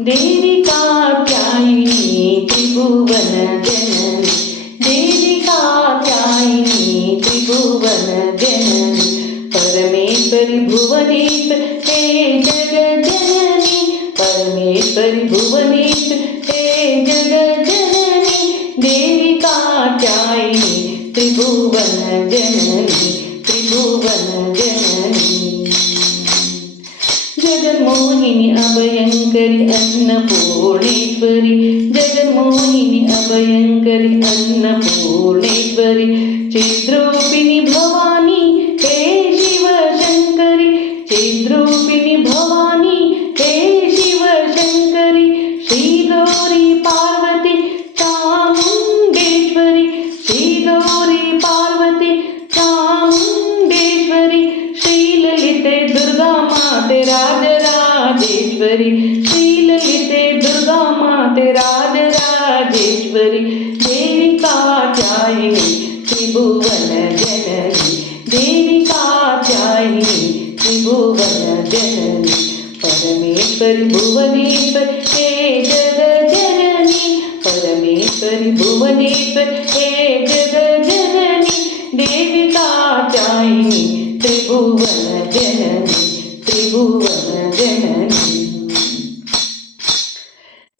देवी कात्यायिनी त्रिभुवन जननी, देवी कात्यायिनी त्रिभुवन जननी, परमेश्वरी भुवनेश्वरी हे जगत जननी, परमेश्वरी भुवनेश्वरी हे जगत जननी, देवी कात्यायिनी त्रिभुवन जननी, त्रिभुवन जननी। जगन्मोहिनी अभयंकरी अन्नपूर्णेश्वरी, जगन्मोहिनी अभयंकरी अन्नपूर्णेश्वरी, चिद्रूपिणी भवानी हे शिवशंकरी, चिद्रूपिणी भवानी हे शिवशंकरी, श्रीगौरी पार्वती चामुंडेश्वरी, श्रीगौरी पार्वती चामुंडेश्वरी, श्रीललिते दुर्गा माते राजराजेश्वरी, श्रीललिते दुर्गा माते राजराजेश्वरी, देवी कात्यायिनी त्रिभुवन जननी, देवी कात्यायिनी त्रिभुवन जननी, परमेश्वरी भुवनेश्वरी हे जगत जननी, परमेश्वरी भुवनेश्वरी हे जगत जननी, देवी कात्यायिनी त्रिभुवन जननी, त्रिभुवन जननी।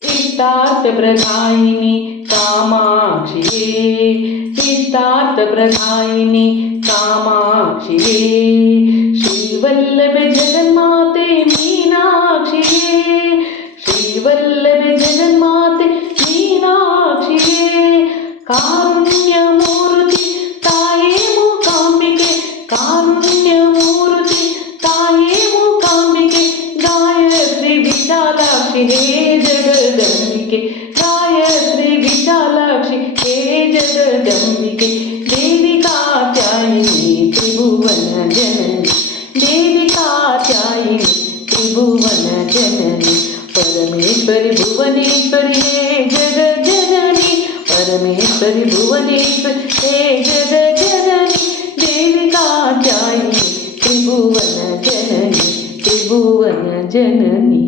इष्टार्थप्रदायिनी कामाक्षिये, इष्टार्थप्रदायिनी कामाक्षिये, श्रीवल्लभ जगन्माते मीनाक्षिये, श्रीवल्लभ जगन्माते मीनाक्षिये, कारुण्यमूर्ति ताये मूकाम्बिके, कारुण्यमूर्ति ताये मूकाम्बिके, गायत्री विशालाक्षि हे जगदम्बिके, गायत्री विशालाक्षि हे जगदम्बिके, देवी कात्यायिनी त्रिभुवन जननी, देवी कात्यायिनी त्रिभुवन जननी, परमेश्वरी भुवनेश्वरी हे जगत जननी, परमेश्वरी भुवनेश्वरी हे जगत जननी, देवी कात्यायिनी त्रिभुवन जननी, त्रिभुवन जननी।